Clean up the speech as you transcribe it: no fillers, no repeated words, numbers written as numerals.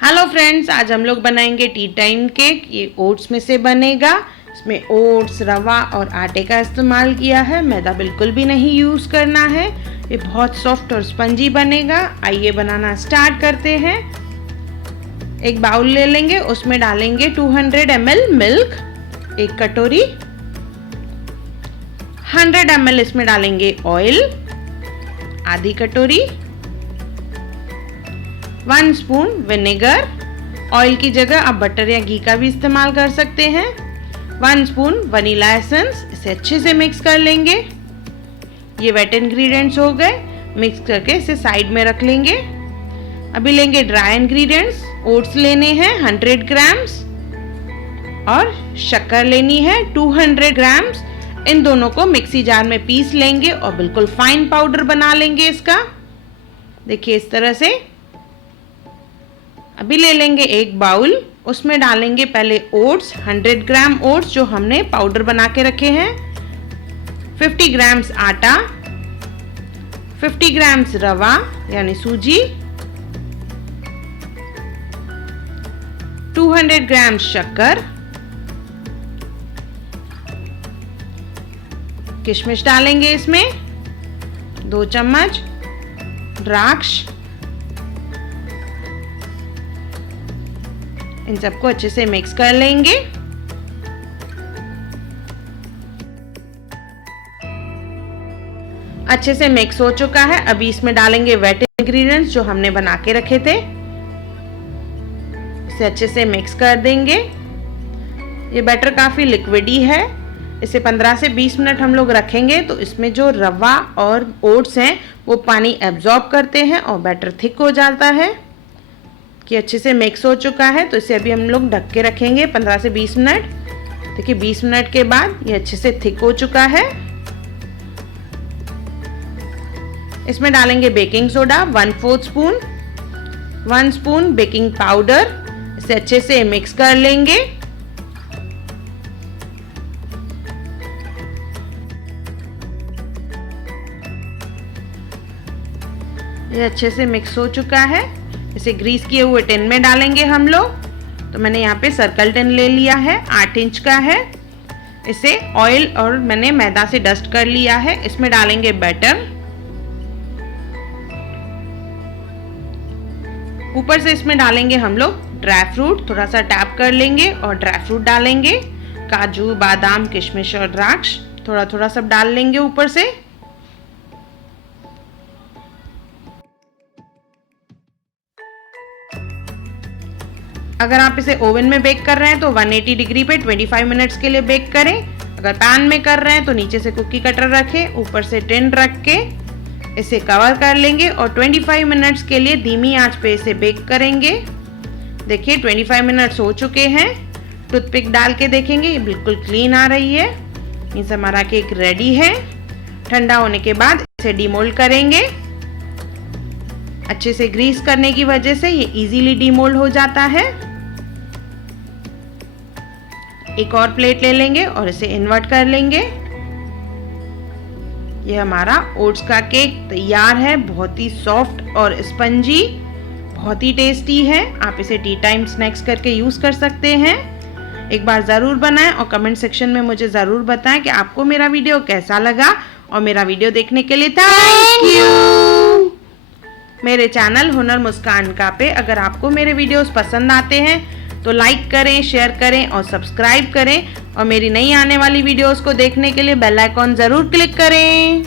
Hello friends, आज हम लोग बनाएंगे टी टाइम केक। ये ओट्स में से बनेगा। इसमें ओट्स, रवा और आटे का इस्तेमाल किया है। मैदा बिल्कुल भी नहीं यूज़ करना है। ये बहुत सॉफ्ट और स्पंजी बनेगा। आइए बनाना स्टार्ट करते हैं। एक बाउल ले लेंगे, उसमें डालेंगे 200 ml मिल्क, एक कटोरी। 100 ml इसमें डालेंगे ऑयल, आधी कटोरी। 1 स्पून विनेगर। ऑयल की जगह आप बटर या घी का भी इस्तेमाल कर सकते हैं। 1 स्पून वनीला एसेंस। इसे अच्छे से मिक्स कर लेंगे। ये वेट इंग्रेडिएंट्स हो गए। मिक्स करके इसे साइड में रख लेंगे। अभी लेंगे ड्राई इंग्रेडिएंट्स। ओट्स लेने हैं 100 ग्राम्स और शक्कर लेनी है 200 ग्राम्स। इन दोनों को मिक्सी जार में पीस लेंगे और बिल्कुल फाइन पाउडर बना लेंगे इसका। देखिए इस तरह से। अभी ले लेंगे एक बाउल, उसमें डालेंगे पहले ओट्स, 100 ग्राम ओट्स जो हमने पाउडर बना के रखे हैं। 50 ग्राम्स आटा, 50 ग्राम्स रवा यानी सूजी, 200 ग्राम शक्कर, किशमिश डालेंगे इसमें 2 चम्मच, द्राक्ष। इन सबको अच्छे से मिक्स कर लेंगे। अच्छे से मिक्स हो चुका है। अभी इसमें डालेंगे वेट इंग्रेडिएंट्स जो हमने बना के रखे थे। इसे अच्छे से मिक्स कर देंगे। ये बैटर काफी लिक्विडी है। इसे 15 से 20 मिनट हम लोग रखेंगे तो इसमें जो रवा और ओट्स हैं वो पानी एब्जॉर्ब करते हैं और बैटर थिक हो जाता है। कि अच्छे से मिक्स हो चुका है तो इसे अभी हम लोग ढक के रखेंगे 15 से 20 मिनट। देखिए 20 मिनट के बाद ये अच्छे से थिक हो चुका है। इसमें डालेंगे baking soda 1/4 spoon, 1 spoon baking powder. इसे अच्छे से मिक्स कर लेंगे। ये अच्छे से मिक्स हो चुका है। इसे ग्रीस किए हुए टिन में डालेंगे हम लोग। तो मैंने यहाँ पे सर्कल टिन ले लिया है, 8 इंच का है। इसे ऑयल और मैंने मैदा से डस्ट कर लिया है। इसमें डालेंगे बैटर। ऊपर से इसमें डालेंगे हम लोग ड्राई फ्रूट। थोड़ा सा टैप कर लेंगे और ड्राई फ्रूट डालेंगे, काजू, बादाम, किशमिश और द्राक्ष। थोड़ा थोड़ा सब डाल लेंगे ऊपर से। अगर आप इसे ओवन में बेक कर रहे हैं तो 180 डिग्री पे 25 मिनट्स के लिए बेक करें। अगर पैन में कर रहे हैं तो नीचे से कुकी कटर रखें, ऊपर से टिन रख के इसे कवर कर लेंगे और 25 मिनट्स के लिए धीमी आंच पे इसे बेक करेंगे। देखिए 25 मिनट्स हो चुके हैं। टूथपिक डाल के देखेंगे, ये बिल्कुल क्लीन आ रही है। मीन्स हमारा केक रेडी है। ठंडा होने के बाद इसे डीमोल्ड करेंगे। अच्छे से ग्रीस करने की वजह से ये इजीली डीमोल्ड हो जाता है। एक और प्लेट ले लेंगे और इसे इन्वर्ट कर लेंगे। ये हमारा ओट्स का केक तैयार है। बहुत ही सॉफ्ट और स्पंजी, बहुत ही टेस्टी है। आप इसे टी टाइम स्नैक्स करके यूज कर सकते हैं। एक बार ज़रूर बनाएं और कमेंट सेक्शन में मुझे ज़रूर बताएं कि आपको मेरा वीडियो कैसा लगा। और मेरा वीडियो देखने के लिए थैंक यू। मेरे चैनल हुनर मुस्कान का पे अगर आपको मेरे वीडियोस पसंद आते हैं तो लाइक करें, शेयर करें और सब्सक्राइब करें। और मेरी नई आने वाली वीडियोस को देखने के लिए बेल आइकॉन ज़रूर क्लिक करें।